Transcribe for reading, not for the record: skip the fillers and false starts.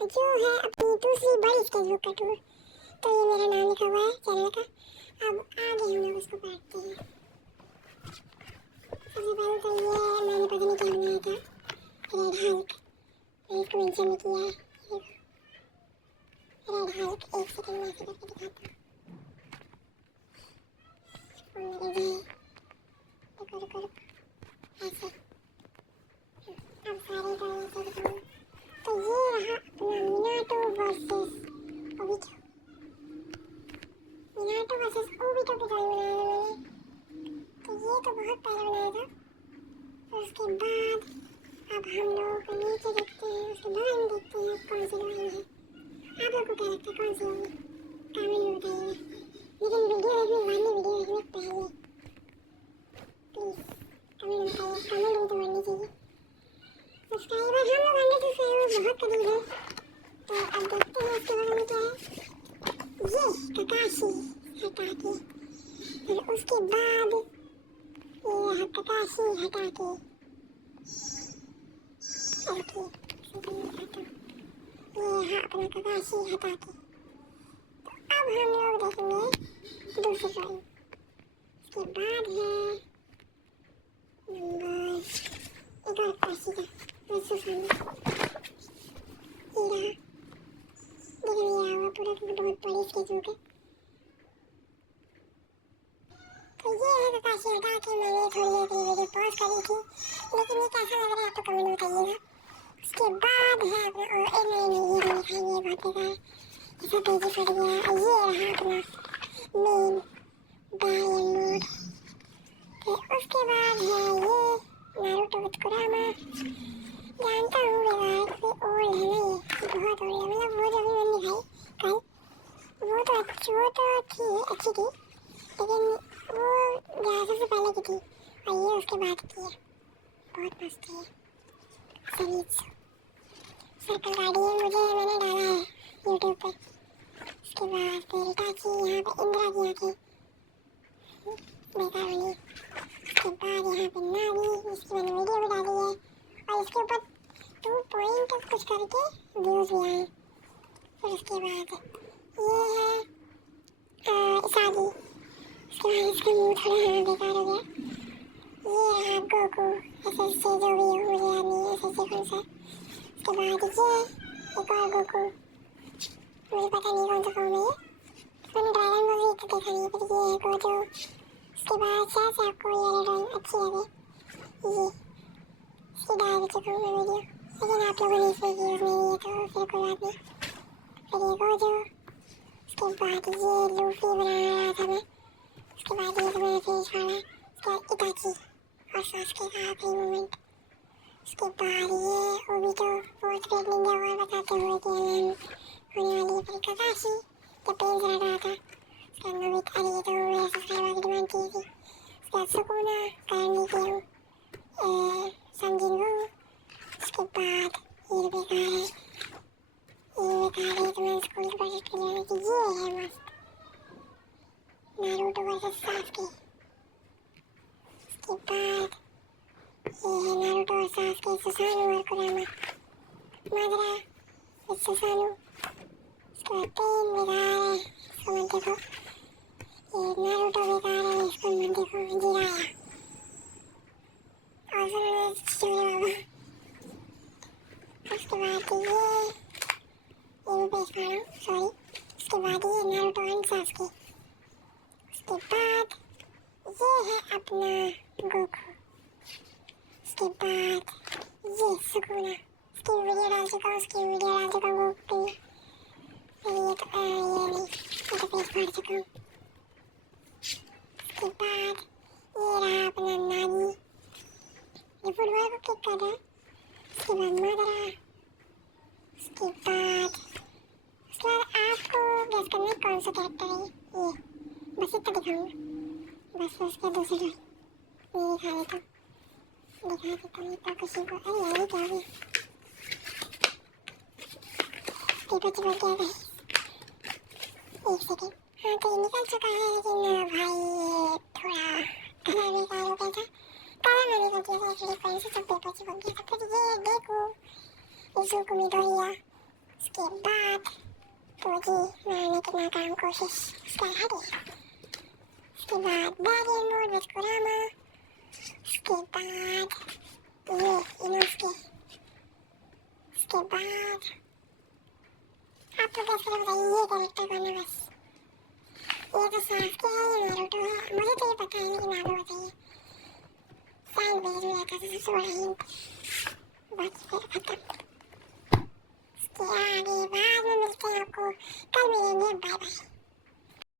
जो है अपनी दूसरी बड़ी स्केचबुक का टूर। तो ये मेरा नाम लिखा हुआ है चैनल का। अब आगे हम लोग उसको पढ़ते हैं। सबसे पहले तो ये मैंने पता नहीं क्या बनाया था, रेड हल्क। मैंने इसको मेंशन नहीं किया है। रेड हल्क, एक सेकंड में ऐसे करके दिखाता हूँ। फोन लगे जाए, रुको रुको रुको, ऐसे। अब सारे का ऐसे दिखाऊंगा। तो ये रहा अपना Minato versus Obito. Minato versus Obito की ड्राइंग बनाया था मैंने। तो ये तो बहुत पहले बनाया था। और उसके बाद अब हम लोग नीचे देखते हैं, उसके ड्राइंग देखते हैं कौन सी ड्राइंग है। आप लोग को क्या लगता है कौन सी होगी, कमेंट में बताइएगा। लेकिन वीडियो देखने वाली वीडियो देखने पहले प्लीज़ कमेंट में बताइए, कमेंट में तो बढ़नी चाहिए। सब्सक्राइबर हम लोग 100 से बहुत करीब है। तो अब देखते हैं इसके बारे में क्या है। ये ककाशी हटा के, फिर उसके बाद ये ककाशी हटा के, ओके ये है अपना ककाशी हटा के। अब हम लोग देखेंगे दूसरी ड्राइंग। उसके बाद है नंबर एक और ककाशी का सुसानु। ये रहा, देखने ये हुआ पूरा बहुत बड़ी स्केचबुक है। तो ये है ककाशी हटा के। मैंने थोड़ी देर के लिए वीडियो पॉज करी थी, लेकिन ये कैसा लग रहा है आप तो कमेंट में बताइएगा। उसके बाद है अपना और नहीं ये नहीं दिखाएंगे, बहुत बेकार ऐसा पेज फट गया। ये रहा अपना मेन बायन मोड। फिर उसके बाद है ये नारुतो विद कुरामा। जानता हूँ बेकार से ओल्ड है ना, ये बहुत ओल्ड है। मतलब वो जो भी मैंने दिखाई कल वो तो थी अच्छी थी, लेकिन वो सबसे पहले की थी और ये उसके बाद की है। बहुत मस्त है सीरीज। सर्कल गार्डियन मुझे मैंने डाला है यूट्यूब पे। उसके बाद फिर इटाची, यहाँ पे इंदिरा की आँखें बेकार बनी। उसके बाद यहाँ पे नावी, इसकी मैंने वीडियो भी डाली है और इसके ऊपर 2 पॉइंट कुछ करके व्यूज़ भी आए। फिर उसके बाद ये है इसागी। उसके बाद इसका मुँह थोड़ा बेकार हो गया। ये रहा गोकू, ऐसे जो भी हो मुझे याद नहीं ऐसे कौन सा। उसके बाद ये एक और गोकू, मुझे पता नहीं कौन सा फॉर्म है ये। मैंने ड्रैगन बॉल भी तो देखा नहीं। फिर ये है गोजो। उसके बाद शायद से आपको ये ड्राइंग अच्छी लगे, ये इसकी डाल भी चुका हूँ मैं वीडियो, लेकिन आप लोगों ने इसमें व्यूज़ नहीं लिए तो फिर कोई बात नहीं। फिर ये गोजो। उसके बाद ये लूफी बना रहा था मैं। उसके बाद ये तो मैंने फिनिश वाला। उसके बाद इटाची और सास्के का आखिरी मोमेंट। उसके बाद ये Obito fourth grade Ninja war बताते हुए कि होने वाली है। फिर ककाशी जब पेंस रह रहा था, उसके बाद नोबित, अरे ये तो मेरे सब्सक्राइबर की डिमांड की थी। उसके बाद सुकुना करने के हूँ समझिन वो। उसके बाद ये बेकार है, ये बेकार है तो मैं स्कूल की प्रोजेक्ट के लिए कि ये है मस्त नारुतो वर्सेस सास्के। उसके बाद ये है नारुतो और सास्के, सुसानु और कुरामा। मादरा विद सुसानु। उसके बाद पेन बेकार है, इसको मत देखो। ये नारुतो बेकार है, इसको मत देखो। जिराया और सुनो चोरे बाबा। उसके बाद ये भी पेश कर रहा हूँ, सॉरी। उसके बाद ये नारुतो एंड सास्के। उसके बाद ये है अपना गोकू। उसके बाद ये सुकुना, उसकी वीडियो डाल चुका हूँ, उसकी वीडियो डाल चुका हूँ गोकू की। फिर ये तो ये नहीं, ये तो पेज फाड़ चुका हूँ। उसके बाद ये रहा अपना नागी, ये फुटबॉल को किक कर रहा है। उसके बाद मादरा। उसके बाद आपको गेस करना है कौन सा कैरेक्टर है ये। बस इतना दिखाऊंगा, बस उसके दूसरे ये दिखा देता हूँ इतना किसी को। अरे यार ये क्या हो गया, पेपर चिपक गया भाई, एक सेकेंड। हाँ तो ये निकल चुका है, लेकिन भाई थोड़ा कलर बेकार हो गया था। कलर मैंने कर दिया था एक्चुअली पेन से, जब पेपर चिपक गया था। फिर ये देखो इजुको मिडोरिया, उसके बाद तो जी मारने की नाकाम कोशिश कर हटे। उसके बाद बैरियर मोड विस्कुरामा। उसके बाद ये इनोस्के। उसके बाद आपको कैसे बताइए ये कैरेक्टर करना बस। ये तो सास्के है, ये नारुतो है, मुझे तो ये पता है लेकिन आपको बताइए। साइन भेज रहता था सबसे बड़ा हिंट, बाकी फिर खत्म। इसके आगे बाद में मिलते हैं आपको, कल मिलेंगे, बाय बाय।